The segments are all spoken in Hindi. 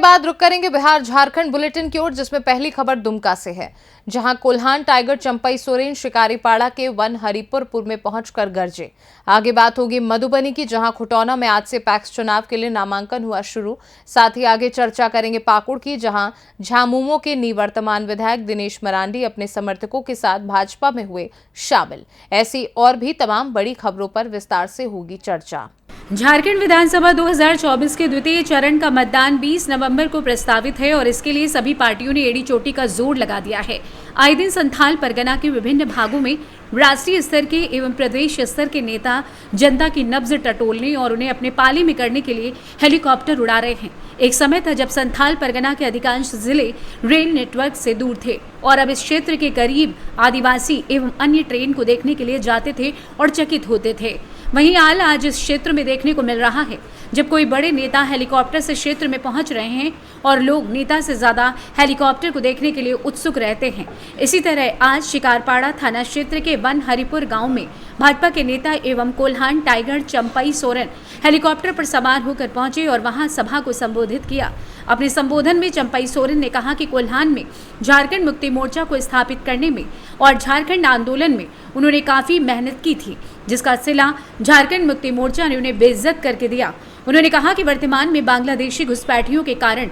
बाद रुक करेंगे बिहार झारखंड बुलेटिन की ओर, जिसमें पहली खबर दुमका से है, जहां कोल्हान टाइगर चंपई सोरेन शिकारीपाड़ा के वन हरिपुरपुर में पहुंचकर गरजे। आगे बात होगी मधुबनी की, जहां खुटौना में आज से पैक्स चुनाव के लिए नामांकन हुआ शुरू। साथ ही आगे चर्चा करेंगे पाकुड़ की, जहां झामुमो के निवर्तमान विधायक दिनेश मरांडी अपने समर्थकों के साथ भाजपा में हुए शामिल। ऐसी और भी तमाम बड़ी खबरों पर विस्तार से होगी चर्चा। झारखंड विधानसभा 2024 के द्वितीय चरण का मतदान 20 नवंबर को प्रस्तावित है और इसके लिए सभी पार्टियों ने एड़ी चोटी का जोर लगा दिया है। आए दिन संथाल परगना के विभिन्न भागों में राष्ट्रीय स्तर के एवं प्रदेश स्तर के नेता जनता की नब्ज टटोलने और उन्हें अपने पाले में करने के लिए हेलीकॉप्टर उड़ा रहे हैं। एक समय था जब संथाल परगना के अधिकांश जिले रेल नेटवर्क से दूर थे और अब इस क्षेत्र के करीब आदिवासी एवं अन्य ट्रेन को देखने के लिए जाते थे और चकित होते थे। वहीं हाल आज इस क्षेत्र में देखने को मिल रहा है, जब कोई बड़े नेता हेलीकॉप्टर से क्षेत्र में पहुंच रहे हैं और लोग नेता से ज्यादा हेलीकॉप्टर को देखने के लिए उत्सुक रहते हैं। इसी तरह आज शिकारपाड़ा थाना क्षेत्र के वन हरिपुर गांव में भाजपा के नेता एवं कोल्हान टाइगर चंपई सोरेन हेलीकॉप्टर पर सवार होकर पहुंचे और वहां सभा को संबोधित किया। अपने संबोधन में चंपई सोरेन ने कहा कि कोल्हान में झारखंड मुक्ति मोर्चा को स्थापित करने में और झारखंड आंदोलन में उन्होंने काफी मेहनत की थी, जिसका सिला झारखंड मुक्ति मोर्चा ने उन्हें बेइज्जत करके दिया। उन्होंने कहा कि वर्तमान में बांग्लादेशी घुसपैठियों के कारण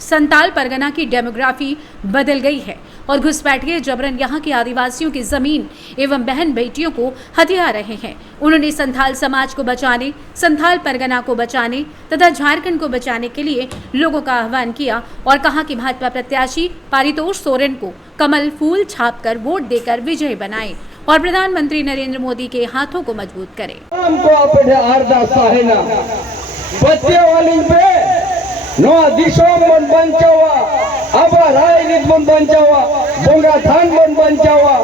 संताल परगना की डेमोग्राफी बदल गई है और घुसपैठिए जबरन यहाँ के आदिवासियों की जमीन एवं बहन बेटियों को हथिया रहे हैं। उन्होंने संथाल समाज को बचाने, संथाल परगना को बचाने तथा झारखंड को बचाने के लिए लोगों का आह्वान किया और कहा कि भाजपा प्रत्याशी पारितोष सोरेन को कमल फूल छापकर वोट देकर विजयी बनाए और प्रधानमंत्री नरेंद्र मोदी के हाथों को मजबूत करें। नोआ दिसोम बन बंचावा, अबा राजनीति बन बंचावा, बोंगा थान बन बंचावा,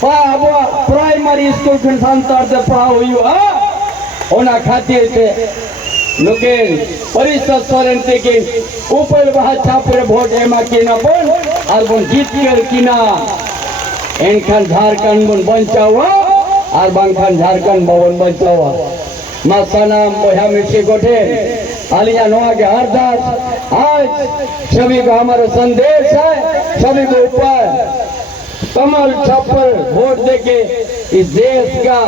पा अबा प्राइमरी स्कूल खन संतार से पढ़ाओ हुआ, ओना खातिर से लोकेन परिषद सोरेन ते के ऊपर वहाँ छापर वोट एमा किना बन, और बन जीत कर किना, इनखान झारखंड बन बंचावा, और बांखान झारखंड बन बंचावा, मासानाम बोया मिर्ची कोठे आलिया नोआ के हरदास। आज सभी को हमारा संदेश है, सभी को ऊपर कमल छापर वोट देके इस देश का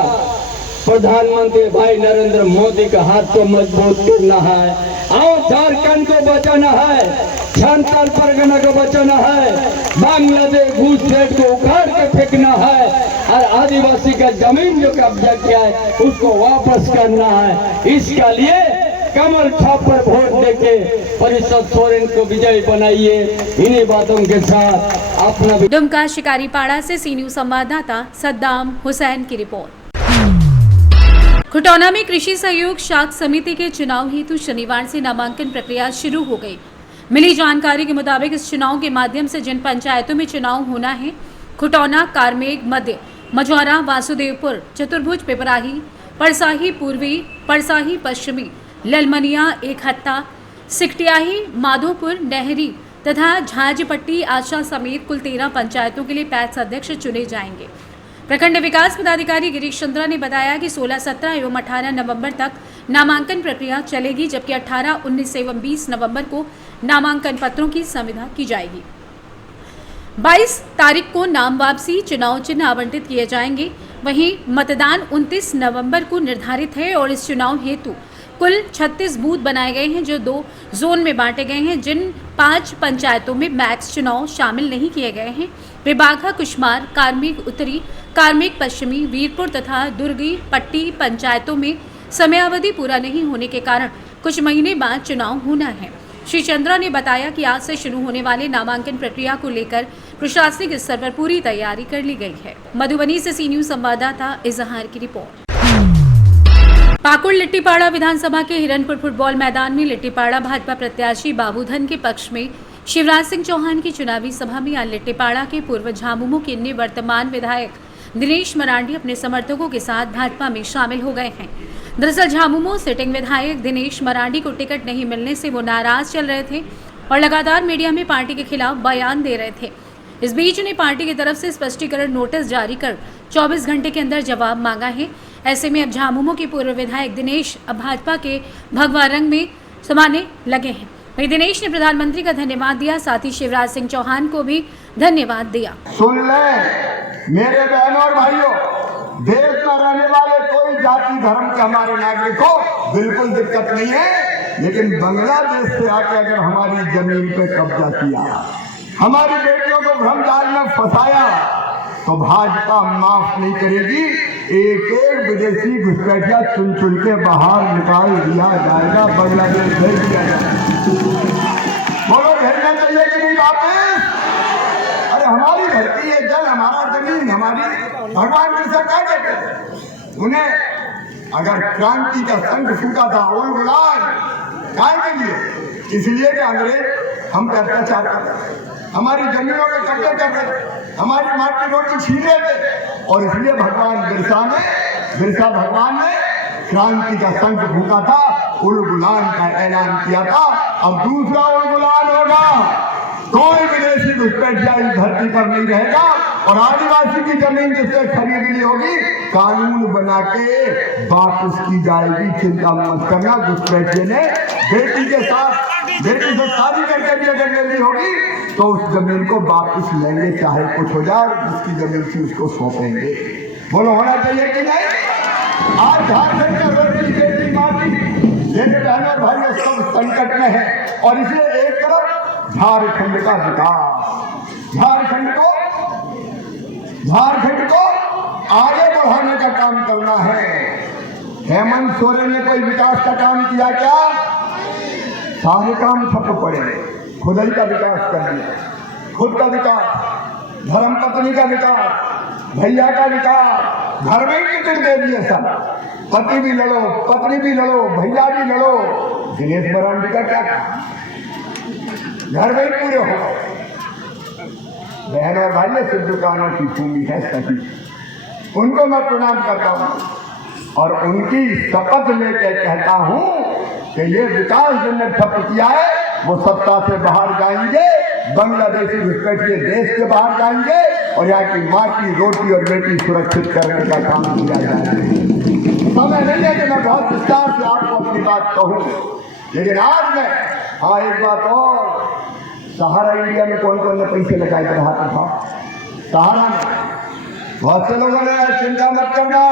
प्रधानमंत्री भाई नरेंद्र मोदी का हाथ को मजबूत करना है और झारखंड को बचाना है, संथाल परगना को बचाना है, बांग्लादेश घुसपैठ को उखाड़ के फेंकना है और आदिवासी का जमीन जो कब्जा किया है उसको वापस करना है। इसका लिए कमल छापर वोट देके परिषद सोरेन को विजयी बनाइए। इन्हीं बातों के साथ अपना दुमका शिकारीपाड़ा से सी न्यूज संवाददाता सद्दाम हुसैन की रिपोर्ट। खुटौना में कृषि सहयोग शाख समिति के चुनाव हेतु शनिवार से नामांकन प्रक्रिया शुरू हो गई। मिली जानकारी के मुताबिक इस चुनाव के माध्यम से जिन पंचायतों में चुनाव होना है, खुटौना, कारमेघ मध्य, मझौरा, वासुदेवपुर, चतुर्भुज, पिपराही, परसाही पूर्वी, परसाही पश्चिमी, ललमनिया, एकहत्ता, सिकटियाही, माधोपुर, नहरी तथा झांझपट्टी आशा समेत कुल 13 पंचायतों के लिए पैक्स अध्यक्ष चुने जाएंगे। प्रखंड विकास पदाधिकारी गिरीश चंद्रा ने बताया कि 16, 17 एवं 18 नवंबर तक नामांकन प्रक्रिया चलेगी, जबकि 18, 19 एवं 20 नवंबर को नामांकन पत्रों की संविदा की जाएगी। 22 तारीख को नाम वापसी चुनाव चिन्ह आवंटित किए जाएंगे। वहीं मतदान 29 नवंबर को निर्धारित है और इस चुनाव हेतु कुल 36 बूथ बनाए गए हैं, जो 2 जोन में बांटे गए हैं। जिन 5 पंचायतों में मैक्स चुनाव शामिल नहीं किए गए हैं वे बाघा, कुशमार, कारमेघ उत्तरी, कारमेघ पश्चिमी, वीरपुर तथा दुर्गी पट्टी पंचायतों में समयावधि पूरा नहीं होने के कारण कुछ महीने बाद चुनाव होना है। श्री चंद्रा ने बताया कि आज से शुरू होने वाले नामांकन प्रक्रिया को लेकर प्रशासनिक स्तर पर पूरी तैयारी कर ली गई है। मधुबनी से सी न्यूज संवाददाता इजहार की रिपोर्ट। पाकुड़ लिट्टीपाड़ा विधानसभा के हिरनपुर फुटबॉल मैदान में लिट्टीपाड़ा भाजपा प्रत्याशी बाबूधन के पक्ष में शिवराज सिंह चौहान की चुनावी सभा में आज लिट्टीपाड़ा के पूर्व झामुमो के निवर्तमान विधायक दिनेश मरांडी अपने समर्थकों के साथ भाजपा में शामिल हो गए हैं। दरअसल झामुमो सिटिंग विधायक दिनेश मरांडी को टिकट नहीं मिलने से वो नाराज चल रहे थे और लगातार मीडिया में पार्टी के खिलाफ बयान दे रहे थे। इस बीच उन्हें पार्टी की तरफ से स्पष्टीकरण नोटिस जारी कर 24 घंटे के अंदर जवाब मांगा है। ऐसे में अब झामुमो के पूर्व विधायक दिनेश अब भाजपा के भगवा रंग में समाने लगे हैं। वहीं दिनेश ने प्रधानमंत्री का धन्यवाद दिया, साथ ही शिवराज सिंह चौहान को भी धन्यवाद दिया। सुन लें मेरे बहनों और भाइयों, देश में रहने वाले कोई जाति धर्म के हमारे नागरिकों बिल्कुल दिक्कत नहीं है, लेकिन बांग्लादेश से आके अगर हमारी जमीन पे कब्जा किया, हमारी बेटियों को भ्रम जाल में फंसाया, तो भाजपा माफ नहीं करेगी। एक एक विदेशी घुसपैठिया चुन चुन के बाहर निकाल दिया जाएगा, बांग्लादेश भेज दिया जाएगा। बोलो भेजना चाहिए कि नहीं वापस? अरे हमारी धरती है, जल हमारा, जमीन हमारी। भगवान बिरसा क्या कहते हैं? उन्हें अगर क्रांति का संग फूका था उल गुलाम काय के लिए? इसलिए कि अंग्रेज हम पे अत्याचार कर रहे थे, हमारी जमीनों पे कब्जे कर रहे थे, हमारी माटी रोटी छीन रहे थे, और इसलिए भगवान बिरसा भगवान ने क्रांति का संग फूका था, उल गुलाम का ऐलान किया था। अब दूसरा उल गुलाम होगा, कोई विदेशी घुसपैठिया इस धरती पर नहीं रहेगा, और आदिवासी की जमीन जिससे खरीद ली होगी कानून बना के वापस की जाएगी। चिंता मत करना, घुसपैठिए ने बेटी से शादी करके भी अगर ले ली होगी तो उस जमीन को वापस लेंगे, चाहे कुछ हो जाए, और जिसकी जमीन थी उसको सौंपेंगे। बोलो होना चाहिए कि नहीं? आज झारखंड का रोटी बेटी माटी मेरे बहनों और भाइयों सब संकट में है, और इसलिए एक तरफ झारखंड का विकास, झारखंड को आगे बढ़ाने का काम करना है। हेमंत सोरेन ने कोई विकास का काम किया क्या? सारे काम ठप पड़े, खुदाई का विकास कर दिया, खुद का विकास, धर्म पत्नी का विकास, भैया का विकास, घर में ही टिकट दे दिए सब। पति भी लड़ो, पत्नी भी लड़ो, भैया भी लड़ो। दिनेश मरांडी का क्या काम? घर में ही पूरे हो। बहन और भाई, सिद्धू कान्हा की भूमि है सही, उनको मैं प्रणाम करता हूँ, और उनकी शपथ लेकर कहता हूँ कि ये विकास जिनने ठप किया है वो सत्ता से बाहर जाएंगे, बांग्लादेशी घुसपैठिए देश के बाहर जाएंगे, और यहाँ की माँ की रोटी और बेटी सुरक्षित करने का काम किया जाएगा। समय नहीं है कि मैं बहुत विस्तार से आपको अपनी बात कहूँ, लेकिन आज मैं एक बात और, सहारा इंडिया में कौन कौन ने पैसे लगाए थे हाथ उठाओ? सहारा में बहुत से लोगों ने, चिंता मत करना,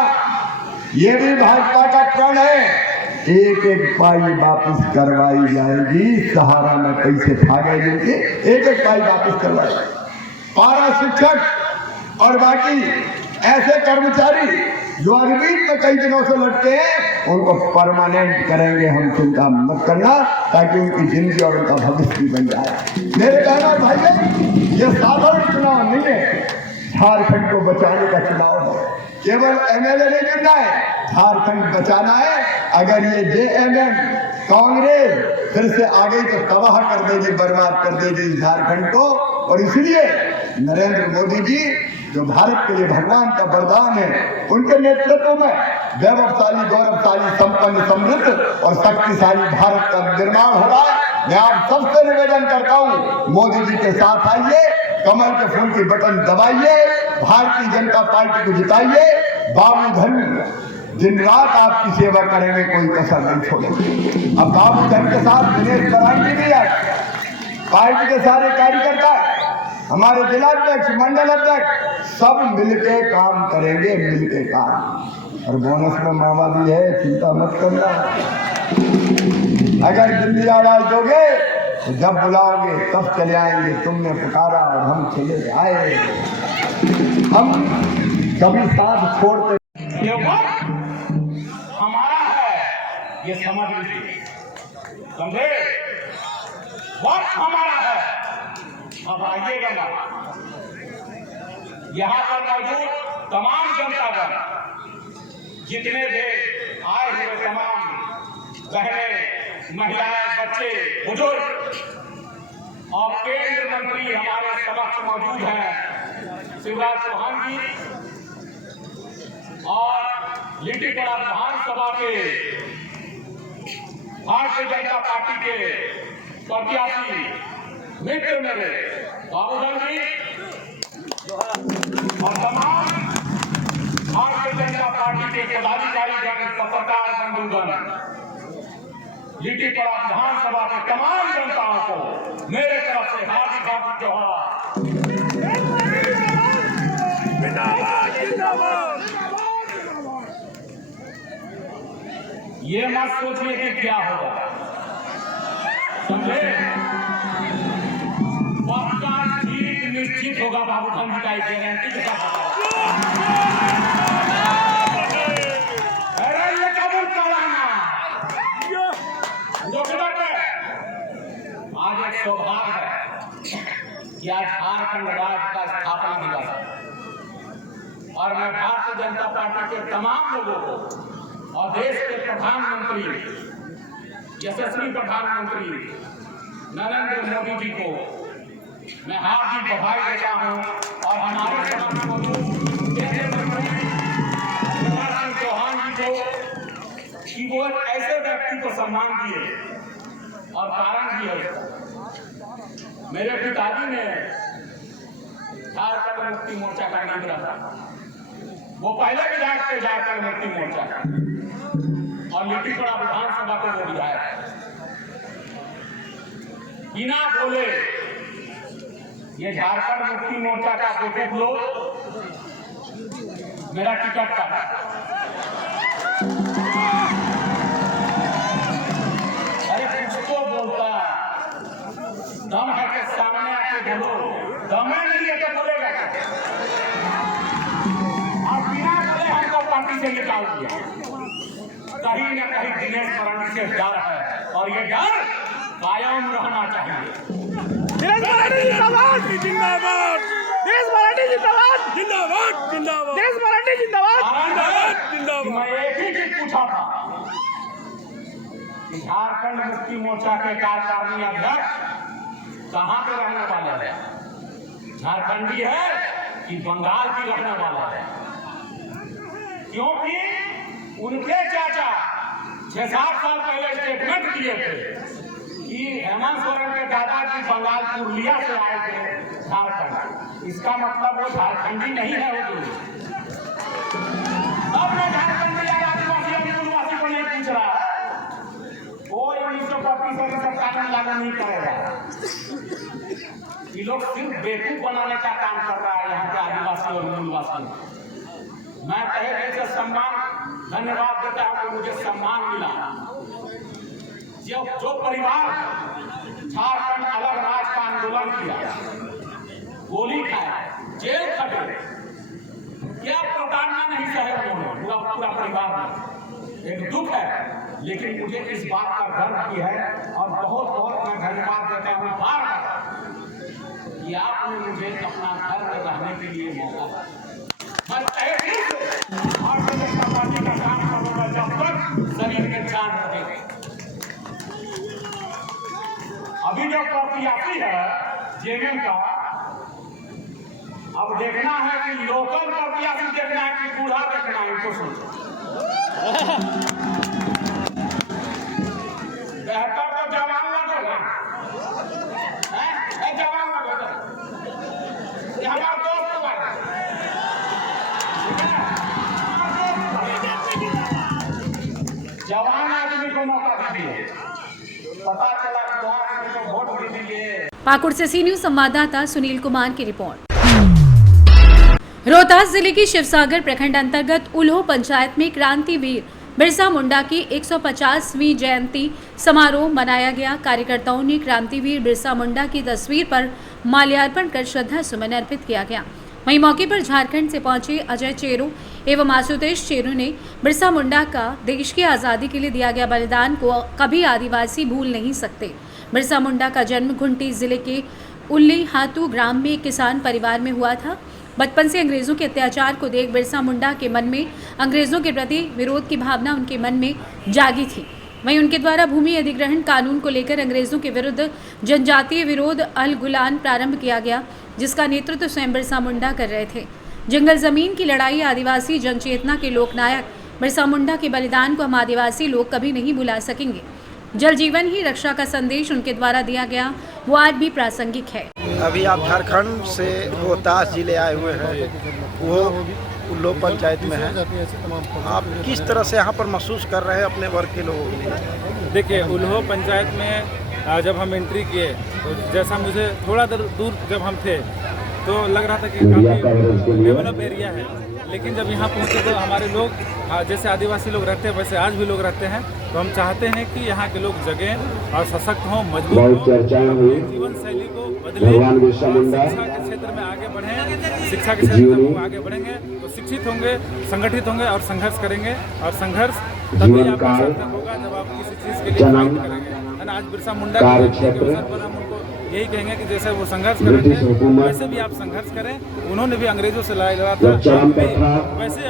ये भी भाजपा का प्रण है, एक एक पाई वापस करवाई जाएगी। सहारा में पैसे भागे जिनके एक एक पाई वापस करवाई, पारा शिक्षक और बाकी ऐसे कर्मचारी जो अरबीत में कई दिनों से लटके हैं, उनको परमानेंट करेंगे हम, चिंता मत करना, ताकि उनकी जिंदगी और उनका भविष्य भी बन जाए। मेरे बहनों भाइयों, ये साधारण चुनाव नहीं है, झारखंड को बचाने का चुनाव है। केवल एमएलए नहीं चुनना है, झारखंड बचाना है। अगर ये जेएमएम कांग्रेस फिर से आगे तो तबाह कर देगी, बर्बाद कर देगी झारखंड को, और इसलिए नरेंद्र मोदी जी जो भारत के लिए भगवान का वरदान है, उनके नेतृत्व में वैभवशाली, गौरवशाली, संपन्न, समृद्ध और शक्तिशाली भारत का निर्माण हो रहा है। मैं आप सबसे निवेदन करता हूँ, मोदी जी के साथ आइए, कमल के फूल की बटन दबाइए, भारतीय जनता पार्टी को जिताइए। बाबू धन दिन रात आपकी सेवा करेंगे, कोई कसर नहीं छोड़ेंगे। अब बाबू धन के साथ दिनेश मरांडी भी है, पार्टी के सारे कार्यकर्ता, हमारे जिलाध्यक्ष, मंडल अध्यक्ष, सब मिलके काम करेंगे, मिलके काम। और बोनस में मामा भी है, चिंता मत करना। अगर दिल्ली आवाज दोगे तो जब बुलाओगे तब चले आएंगे। तुमने पुकारा और हम चले आए, हम कभी साथ छोड़ते। ये वक्त हमारा है, ये समझ लीजिए, समझे? वक्त हमारा है। अब आइएगा, यहाँ पर मौजूद तमाम जनतागण, जितने भी आए हुए तमाम बहनें, महिलाएं, बच्चे, बुजुर्ग और केंद्र मंत्री हमारे समक्ष मौजूद हैं, शिवराज चौहान जी, और लिट्टीपड़ा विधानसभा के भारतीय जनता पार्टी के प्रत्याशी मित्र मेरे बाबूधन जी, और तमाम भारतीय जनता पार्टी के पदाधिकारी, पत्रकार बंधुगण, लिट्टीपड़ा विधानसभा के तमाम जनताओं को मेरे तरफ से हार्दिक हार्दिक जोहार। ये मत सोचिए कि क्या होगा, समझे? पक्का जीत निश्चित होगा। बाबू खान जी का एक गारंटी के साथ आज एक सौभाग्य है कि आज झारखंड राज्य का स्थापना दिवस है और मैं भारतीय जनता पार्टी के तमाम लोगों को और देश के प्रधानमंत्री यशस्वी प्रधानमंत्री नरेंद्र मोदी जी को मैं हार्दिक बधाई देता हूं और हमारे समाज में मौजूद चौहान जी को कि वो एक ऐसे व्यक्ति को सम्मान दिए और कारण भी है। मेरे पिताजी ने झारखंड मुक्ति मोर्चा का नाम रखा, वो पहले विधायक थे झारखंड मुक्ति मोर्चा का और लिट्टीपड़ा विधानसभा के वो विधायक बिना बोले ये झारखंड मुक्ति मोर्चा का कुछ लोग मेरा टिकट काटा। अरे कुछ तो बोलता दम है के सामने आके बोलो, दम नहीं है तो बोलेगा क्या? और बिना बोले हमको पार्टी से निकाल दिया। कहीं न कहीं दिनेश मराठी से डर है और ये डर कायम रहना चाहिए। दिनेश मराठी जिंदाबाद जिंदाबाद, दिनेश मराठी जिंदाबाद जिंदाबाद जिंदाबाद, दिनेश मराठी जिंदाबाद जिंदाबाद। मैं एक ही चीज पूछा था, झारखंड मुक्ति मोर्चा के कार्यकारिणी अध्यक्ष कहाँ के रहने वाले हैं? झारखंडी है कि बंगाल की रहने वाला है? क्योंकि उनके चाचा 6-7 साल पहले स्टेटमेंट दिए थे कि हेमंत सोरेन के दादाजी बंगाल पुरलिया से आए थे झारखंड। इसका मतलब वो झारखंडी नहीं है। अब मैं झारखंडी या आदिवासी आदिवासी को नहीं पूछ रहा है, वो 1935 से कानून लागू नहीं करेगा। ये लोग सिर्फ बेवकूफ बनाने का काम कर रहा है यहाँ के आदिवासी और मूलवासी। मैं तहे दिल से सम्मान धन्यवाद देता हूँ कि मुझे सम्मान मिला। जो परिवार झारखंड अलग राज्य का आंदोलन किया, गोली खाया, जेल खटे, क्या प्रताड़ना नहीं सहे उन्होंने, पूरा परिवार में एक दुख है। लेकिन मुझे इस बात का गर्व भी है और बहुत बहुत मैं धन्यवाद देता हूँ बार बार कि आपने मुझे अपना घर में रहने के लिए मौका दिया। मैं तहे दिल से भारतीय जनता पार्टी का काम करूंगा जब तक शरीर में जान रहेगी। अभी जो प्रत्याशी है जेएमएम का, अब देखना है कि लोकल प्रत्याशी देखना है कि बूढ़ा देखना है, इनको सोचो। बेहतर तो जवान लगेगा, जवान लगेगा, ये हमारा दोस्त है, जवान आदमी को मौका दीजिए। पता चला कि वोट भी दीजिए। पाकुड़ से सी न्यूज संवाददाता सुनील कुमार की रिपोर्ट। रोहतास जिले की शिवसागर प्रखंड अंतर्गत उल्हो पंचायत में क्रांतिवीर बिरसा मुंडा की 150वीं जयंती समारोह मनाया गया। कार्यकर्ताओं ने क्रांतिवीर बिरसा मुंडा की तस्वीर पर माल्यार्पण कर श्रद्धा सुमन अर्पित किया गया। वहीं मौके पर झारखंड से पहुंचे अजय चेरो एवं आशुतोष चेरो ने बिरसा मुंडा का देश की आज़ादी के लिए दिया गया बलिदान को कभी आदिवासी भूल नहीं सकते। बिरसा मुंडा का जन्म घुंटी जिले के उल्ली हातू ग्राम में एक किसान परिवार में हुआ था। बचपन से अंग्रेजों के अत्याचार को देख बिरसा मुंडा के मन में अंग्रेजों के प्रति विरोध की भावना उनके मन में जागी थी। वहीं उनके द्वारा भूमि अधिग्रहण कानून को लेकर अंग्रेजों के विरुद्ध जनजातीय विरोध अल गुलान प्रारंभ किया गया, जिसका नेतृत्व स्वयं बिरसा मुंडा कर रहे थे। जंगल जमीन की लड़ाई, आदिवासी जनचेतना के लोकनायक बिरसा मुंडा के बलिदान को हम आदिवासी लोग कभी नहीं भुला सकेंगे। जल जीवन ही रक्षा का संदेश उनके द्वारा दिया गया, वो आज भी प्रासंगिक है। अभी आप झारखंड से रोहतास जिले आए हुए हैं, वो उल्लो पंचायत में है। आप किस तरह से यहाँ पर महसूस कर रहे हैं अपने वर्ग के लोगों के लिए? देखिए उल्हो पंचायत में जब हम एंट्री किए तो जैसा मुझे थोड़ा दूर जब हम थे तो लग रहा था कि काफ़ी डेवलप एरिया है, लेकिन जब यहाँ पहुँचे तो हमारे लोग जैसे आदिवासी लोग रहते हैं वैसे आज भी लोग रहते हैं। तो हम चाहते हैं कि यहाँ के लोग जगें और सशक्त हों, मजबूत हों, जीवन शैली को बदलें, शिक्षा के क्षेत्र में आगे बढ़ें। शिक्षा के क्षेत्र में आगे बढ़ेंगे तो शिक्षित होंगे, संगठित होंगे और संघर्ष करेंगे। और संघर्ष तभी आपका सार्थक होगा जब आप किसी चीज़ के लिए फाइट करेंगे, है ना। आज बिरसा मुंडा के अवसर पर हम उनको यही कहेंगे कि जैसे वो संघर्ष करेंगे वैसे भी आप संघर्ष करें। उन्होंने भी अंग्रेजों से लड़ाई लड़ा था, वैसे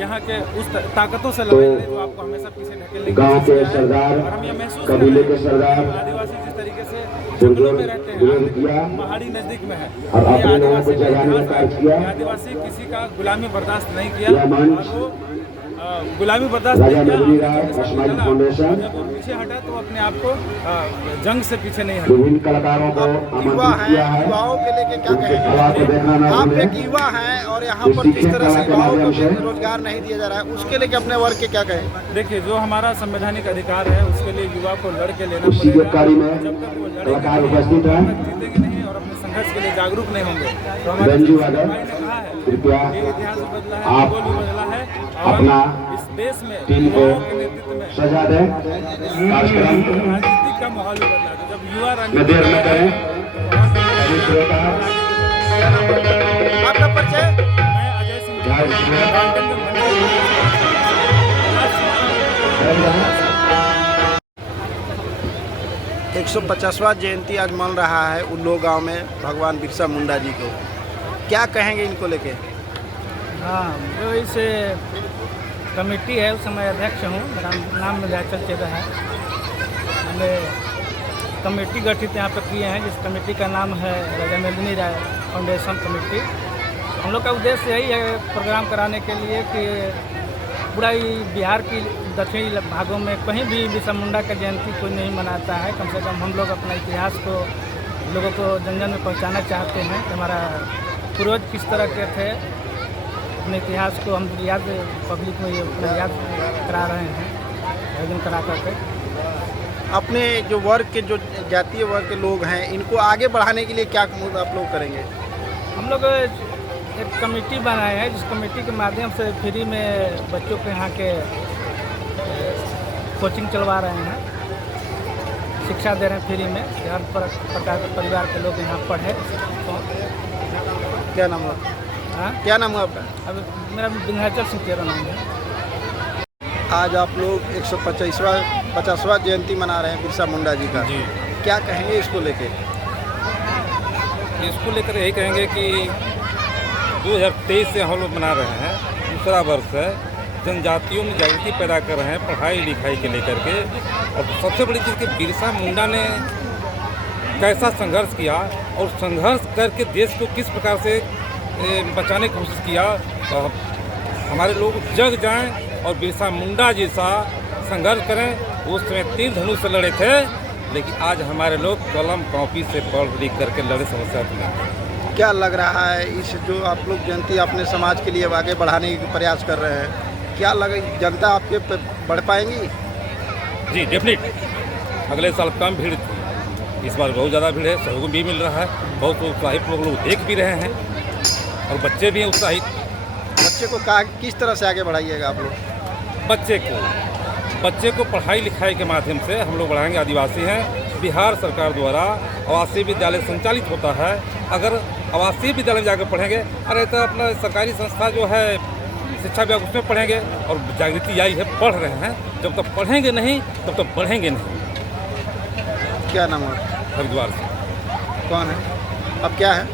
यहाँ के उस ताकतों से लड़ाई लड़ी जो आपको हमेशा पीछे ढकेलने की कोशिश की है। और हम ये महसूस कर रहे हैं आदिवासी जिस तरीके से जंगलों में रहते हैं, पहाड़ी नजदीक में है, आदिवासी किसी का गुलामी बर्दाश्त नहीं किया और वो गुलामी बर्दाश्त नहीं किया। जब वो पीछे हटा तो अपने आप को जंग से पीछे नहीं हटा। युवा हैं, युवाओं के लेके क्या कहेंगे? आप एक युवा हैं और यहाँ पर किस तरह से युवाओं को रोजगार नहीं दिया जा रहा है, उसके लेके अपने वर्ग के क्या कहेंगे? देखिए जो हमारा संवैधानिक अधिकार है उसके लिए युवा को लड़ के लेना पड़ेगा। जब तक वो लड़ेंगे जीतेंगे नहीं और अपने संघर्ष के लिए जागरूक नहीं होंगे तो हमारे भाई ने कहा है ये इतिहास बदला है, भूगोल भी बदला है और इस देश में युवाओं के नेतृत्व में राजनीतिक का माहौल भी बदला। तो जब युवा राजनीति आपका परिचय? मैं अजय सिंह 150वां जयंती आज मन रहा है उल्लो गांव में भगवान बिरसा मुंडा जी को, क्या कहेंगे इनको लेके? हाँ, जो इस कमेटी है उस समय अध्यक्ष हूँ, मेरा नाम विंध्याचल चेदा है। हमने कमेटी गठित यहाँ पर किए हैं जिस कमेटी का नाम है राजा मेदिनी राय फाउंडेशन कमेटी। हम लोग का उद्देश्य यही है प्रोग्राम कराने के लिए कि पूरा ही बिहार की दक्षिणी भागों में कहीं भी बिरसा मुंडा का जयंती कोई नहीं मनाता है। कम से कम हम लोग अपना इतिहास को लोगों को जन जन में पहुँचाना चाहते हैं कि हमारा पूर्वज किस तरह के थे, अपने इतिहास को हम याद पब्लिक में ये याद करा रहे हैं, आयोजन करा करके। अपने जो वर्ग के जो जातीय वर्ग के लोग हैं इनको आगे बढ़ाने के लिए क्या आप लोग करेंगे? हम लोग एक कमेटी बनाए हैं जिस कमेटी के माध्यम से फ्री में बच्चों के यहाँ के कोचिंग चलवा रहे हैं, शिक्षा दे रहे हैं फ्री में, हर प्रकार के परिवार के लोग यहाँ पढ़े। तो क्या नाम है? हाँ, क्या नाम है आपका? अब मेरा विंध्याचल सिंह चेरा नाम है। आज आप लोग 150वां जयंती मना रहे हैं बिरसा मुंडा जी का, क्या कहेंगे इसको लेके? इसको लेकर यही कहेंगे कि 2023 से हम लोग मना रहे हैं, दूसरा वर्ष है, जनजातियों में जागृति पैदा कर रहे हैं पढ़ाई लिखाई के लेकर के। और सबसे बड़ी चीज़ कि बिरसा मुंडा ने कैसा संघर्ष किया और संघर्ष करके देश को किस प्रकार से बचाने की कोशिश किया। हमारे लोग जग जाएं और बिरसा मुंडा जैसा संघर्ष करें। उस समय तीर धनुष से लड़े थे, लेकिन आज हमारे लोग कलम कॉपी से पढ़ लिख करके लड़े समस्या में। क्या लग रहा है इस जो आप लोग जयंती अपने समाज के लिए आगे बढ़ाने की प्रयास कर रहे हैं, क्या लगे जनता आपके पे बढ़ पाएंगी? जी डेफिनेट। अगले साल कम भीड़ थी, इस बार बहुत ज़्यादा भीड़ है, सहयोग भी मिल रहा है, बहुत उत्साहित लोग देख भी रहे हैं और बच्चे भी हैं उत्साहित। बच्चे को किस तरह से आगे बढ़ाइएगा आप लोग? बच्चे को पढ़ाई लिखाई के माध्यम से हम लोग बढ़ाएंगे। आदिवासी हैं, बिहार सरकार द्वारा आवासीय विद्यालय संचालित होता है। अगर आवासीय विद्यालय में जाकर पढ़ेंगे, अरे तो अपना सरकारी संस्था जो है शिक्षा विभाग उसमें पढ़ेंगे और जागृति आई है, पढ़ रहे हैं। जब तक पढ़ेंगे नहीं तब तक बढ़ेंगे नहीं। क्या नाम है? हरिद्वार से। कौन है? अब क्या है?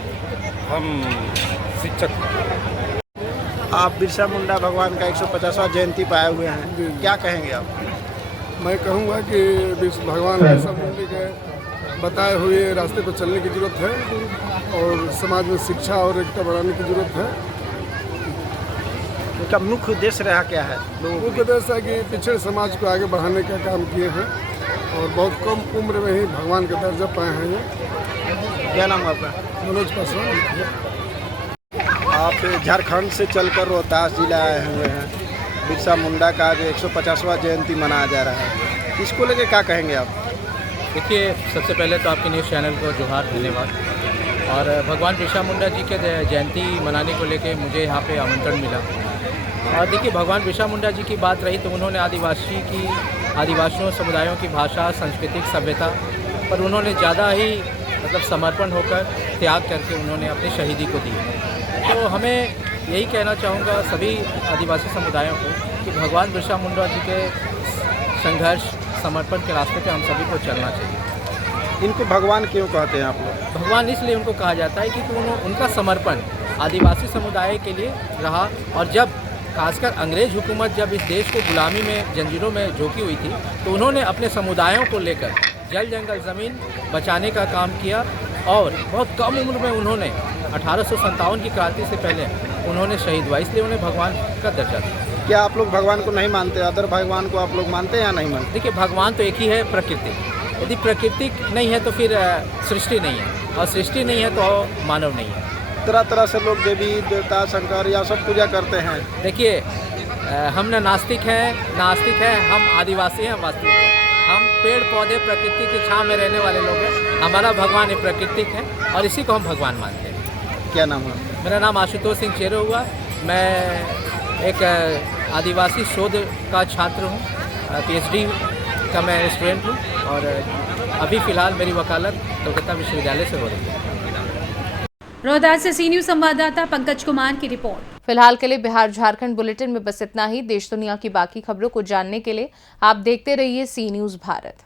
हम शिक्षक। आप बिरसा मुंडा भगवान का 150वां जयंती पर आए हुए हैं, क्या कहेंगे आप? मैं कहूँगा कि भगवान बिरसा मुंडा के बताए हुए रास्ते पर चलने की ज़रूरत है और समाज में शिक्षा और एकता बढ़ाने की ज़रूरत है। उनका मुख्य उद्देश्य रहा क्या है? मुख्य उद्देश्य है कि पिछड़े समाज को आगे बढ़ाने का काम किए हैं और बहुत कम उम्र में ही भगवान का दर्जा पाए हैं ये। क्या नाम है आपका? मनोज पासवान। आप झारखंड से चलकर रोहतास जिला आए हुए हैं, बिरसा मुंडा का जो 150वां जयंती मनाया जा रहा है, इसको लेके क्या कहेंगे आप? देखिए, सबसे पहले तो आपके न्यूज़ चैनल को जोहार, धन्यवाद। और भगवान बिरसा मुंडा जी के जयंती मनाने को लेके मुझे यहाँ पे आमंत्रण मिला। और देखिए, भगवान बिरसा मुंडा जी की बात रही तो उन्होंने आदिवासियों समुदायों की भाषा, सांस्कृतिक सभ्यता पर उन्होंने ज़्यादा ही मतलब समर्पण होकर, त्याग करके उन्होंने अपनी शहीदी को दी। तो हमें यही कहना चाहूँगा सभी आदिवासी समुदायों को कि भगवान बिरसा मुंडा जी के संघर्ष, समर्पण के रास्ते पे हम सभी को चलना चाहिए। इनको भगवान क्यों कहते हैं आप लोग? भगवान इसलिए उनको कहा जाता है क्योंकि उनका समर्पण आदिवासी समुदाय के लिए रहा। और जब खासकर अंग्रेज़ हुकूमत जब इस देश को गुलामी में, जंजीरों में झोंकी हुई थी, तो उन्होंने अपने समुदायों को लेकर जल जंगल ज़मीन बचाने का काम किया। और बहुत कम उम्र में उन्होंने 1857 की क्रांति से पहले उन्होंने शहीद हुआ, इसलिए उन्हें भगवान का दर्जा दिया। क्या आप लोग भगवान को नहीं मानते? अदर भगवान को आप लोग मानते हैं या नहीं मानते? देखिए, भगवान तो एक ही है, प्रकृति। यदि प्रकृति नहीं है तो फिर सृष्टि नहीं है, और सृष्टि नहीं है तो मानव नहीं है। तरह तरह से लोग देवी देवता, शंकर या सब पूजा करते हैं। देखिए, हम न नास्तिक हैं, हम आदिवासी हैं, वास्तविक हैं। हम पेड़ पौधे प्रकृति की छाँव में रहने वाले लोग हैं। हमारा भगवान एक प्राकृतिक है और इसी को हम भगवान मानते हैं। क्या नाम है? मेरा नाम आशुतोष सिंह चेरो हुआ। मैं एक आदिवासी शोध का छात्र हूँ, PhD का मैं स्टूडेंट हूँ। और अभी फ़िलहाल मेरी वकालत कोलकाता विश्वविद्यालय से हो रही है। रोहतास से सी न्यूज़ संवाददाता पंकज कुमार की रिपोर्ट। फिलहाल के लिए बिहार झारखंड बुलेटिन में बस इतना ही। देश दुनिया की बाकी खबरों को जानने के लिए आप देखते रहिए सी न्यूज़ भारत।